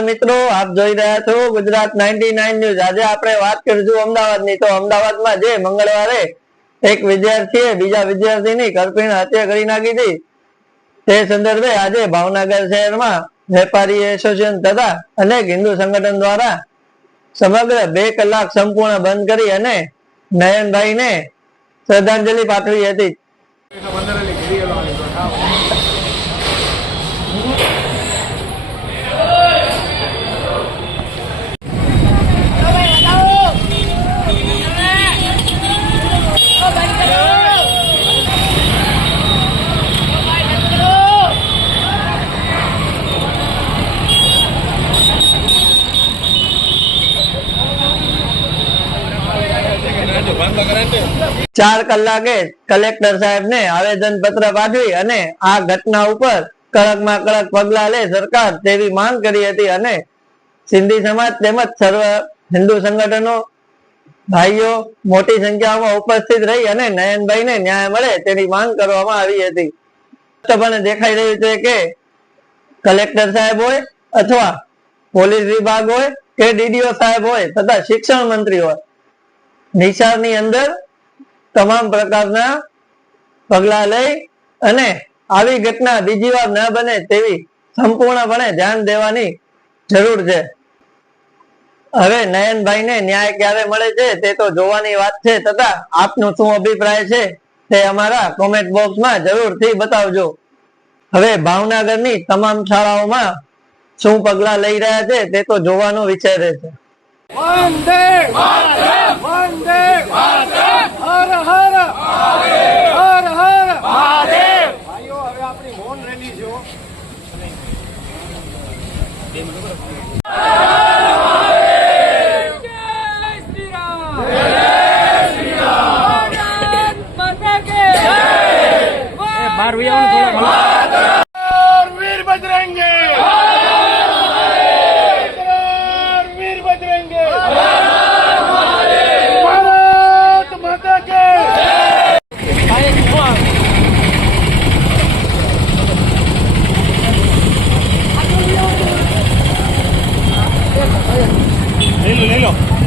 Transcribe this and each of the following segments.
મિત્રો, આપ જોઈ રહ્યા છો ગુજરાત નાઇન્ટી નાઇન ન્યૂઝ આજે આપણે વાત કરીશું અમદાવાદની. તો અમદાવાદમાં જે મંગળવારે એક વિદ્યાર્થીએ બીજા વિદ્યાર્થીની કરપીણ હત્યા કરી નાખી હતી. તે સંદર્ભે આજે ભાવનગર શહેરમાં વેપારી એસોસિએશન તથા અનેક હિન્દુ સંગઠન દ્વારા સમગ્ર બે કલાક સંપૂર્ણ બંધ કરી અને નયનભાઈને શ્રદ્ધાંજલિ પાઠવી હતી. ચાર કલાકે કલેક્ટર સાહેબને આવેદન પત્ર પાઠવી અને આ ઘટના ઉપર કડકમાં કડક પગલા લે સરકાર તેવી માંગ કરી હતી અને સિંધી સમાજ તેમજ સર્વ હિન્દુ સંગઠનો ભાઈઓ મોટી સંખ્યામાં ઉપસ્થિત રહી અને નયનભાઈને ન્યાય મળે તેની માંગ કરવામાં આવી હતી. સ્પષ્ટપણે દેખાઈ રહ્યું છે કે કલેક્ટર સાહેબ હોય અથવા પોલીસ વિભાગ હોય કે ડીડીઓ સાહેબ હોય તથા શિક્ષણ મંત્રી હોય. નિશાળની અંદર તમામ પ્રકારના પગલા લઈ અને આવી ઘટના બીજી વાર ન બને તેવી સંપૂર્ણપણે ધ્યાન દેવાની જરૂર છે. હવે નયનભાઈને ન્યાય ક્યારે મળે છે તે તો જોવાની વાત છે તથા આપનો શું અભિપ્રાય છે તે અમારા કોમેન્ટ બોક્સમાં જરૂરથી બતાવજો. હવે ભાવનગરની તમામ શાળાઓમાં શું પગલા લઈ રહ્યા છે તે તો જોવાનો વિચારે છે વંદે વંદે હર હર હર હર ભાઈઓ હવે આપણી મૌન રેલી છે હો. વીર 没有。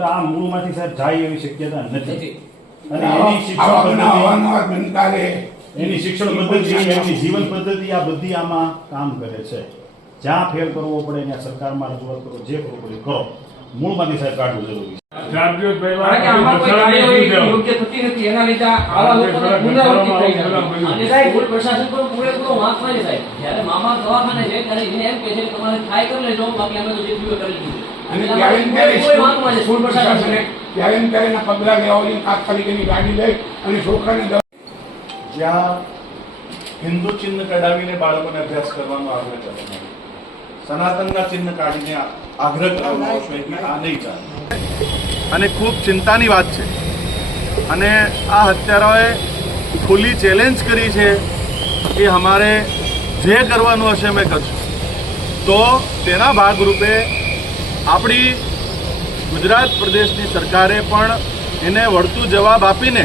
મિત્ર આ મૂળમાંથી સાહેબ જાય એવી શક્યતા નથી. અને એની શિક્ષણ પદ્ધતિ. એની શિક્ષણ પદ્ધતિ એની જીવન પદ્ધતિ આ બધી આમાં કામ કરે છે. જ્યાં ફેર કરવો પડે ત્યાં સરકારમાં રજૂઆત કરો જે કરવું પડે કરો. મૂળમાંથી સાહેબ કાઢવું જરૂરી છે. મામા દવાખાને છે ત્યારે એને એમ કે છે કે તમારે ટ્રાય કરી લેજો બાકી અમે તો જે કરી લીધું. અને એટલે ત્યારે સ્કૂલ પ્રશાસને પગલા તાત્કાલિકની ગાડી લઈ અને છોકરાને જ્યાં હિન્દુ ચિહ્ન કઢાવીને બાળકોને અભ્યાસ કરવાનો આગ્રહ કરવામાં આવે. સનાતનના ચિહ્ન કાઢીને આગ્રહ કરવામાં આવશે કે આ નહીં ચાલે. અને ખૂબ ચિંતાની વાત છે. અને આ હત્યારાઓએ ખુલ્લી ચેલેન્જ કરી છે કે અમારે જે કરવાનું હશે અમે કરશું. તો તેના ભાગરૂપે આપણી ગુજરાત પ્રદેશની સરકારે પણ એને વળતું જવાબ આપીને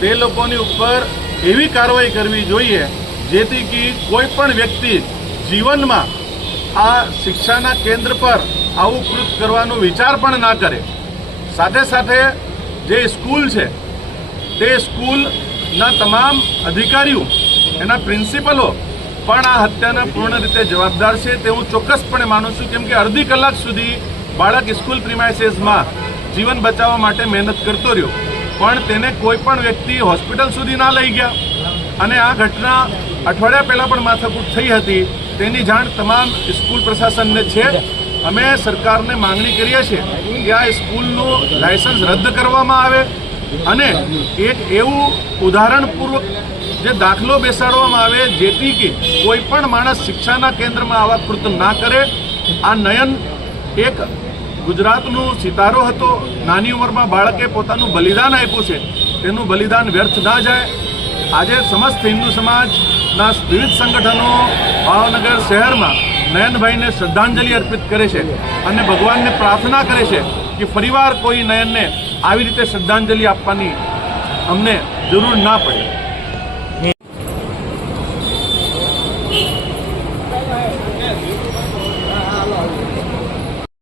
તે લોકોની ઉપર એવી કાર્યવાહી કરવી જોઈએ, જેથી કે કોઈ પણ વ્યક્તિ જીવનમાં આ શિક્ષાના કેન્દ્ર પર આવું કૃત કરવાનો વિચાર પણ ના કરે. સાથે સાથે જે સ્કૂલ છે, તે સ્કૂલના તમામ અધિકારીઓ, એના પ્રિન્સિપલો પણ આ હત્યાના પૂર્ણ રીતે જવાબદાર છે તે હું ચોક્કસપણે માનું છું, કેમ કે અડધી કલાક સુધી બાળક સ્કૂલ પ્રિમાઇસીસમાં જીવન બચાવવા માટે મહેનત કરતો રહ્યો. પણ તેને કોઈ પણ વ્યક્તિ હોસ્પિટલ સુધી ના લઈ ગયા. અને આ ઘટના અઠવાડિયા પહેલા પણ માથાકૂટ થઈ હતી. તેની જાણ તમામ સ્કૂલ પ્રશાસનને છે. અમે સરકારને માંગણી કરીએ છીએ કે આ સ્કૂલનું લાયસન્સ રદ કરવામાં આવે. અને એક એવું ઉદાહરણપૂર્વક જે દાખલો બેસાડવામાં આવે, જેથી કે કોઈ પણ માણસ શિક્ષાના કેન્દ્રમાં આવા કૃત ના કરે. આ નયન એક ગુજરાતનું સિતારો હતો. નાની ઉંમરમાં બાળકે પોતાનું બલિદાન આપ્યું છે. તેનું બલિદાન વ્યર્થ ના જાય. આજે સમસ્ત હિન્દુ સમાજના વિવિધ સંગઠનો ભાવનગર શહેરમાં નયનભાઈને શ્રદ્ધાંજલિ અર્પિત કરે છે અને ભગવાનને પ્રાર્થના કરે છે કે ફરીવાર કોઈ નયનને આવી રીતે શ્રદ્ધાંજલિ આપવાની અમને જરૂર ના પડે.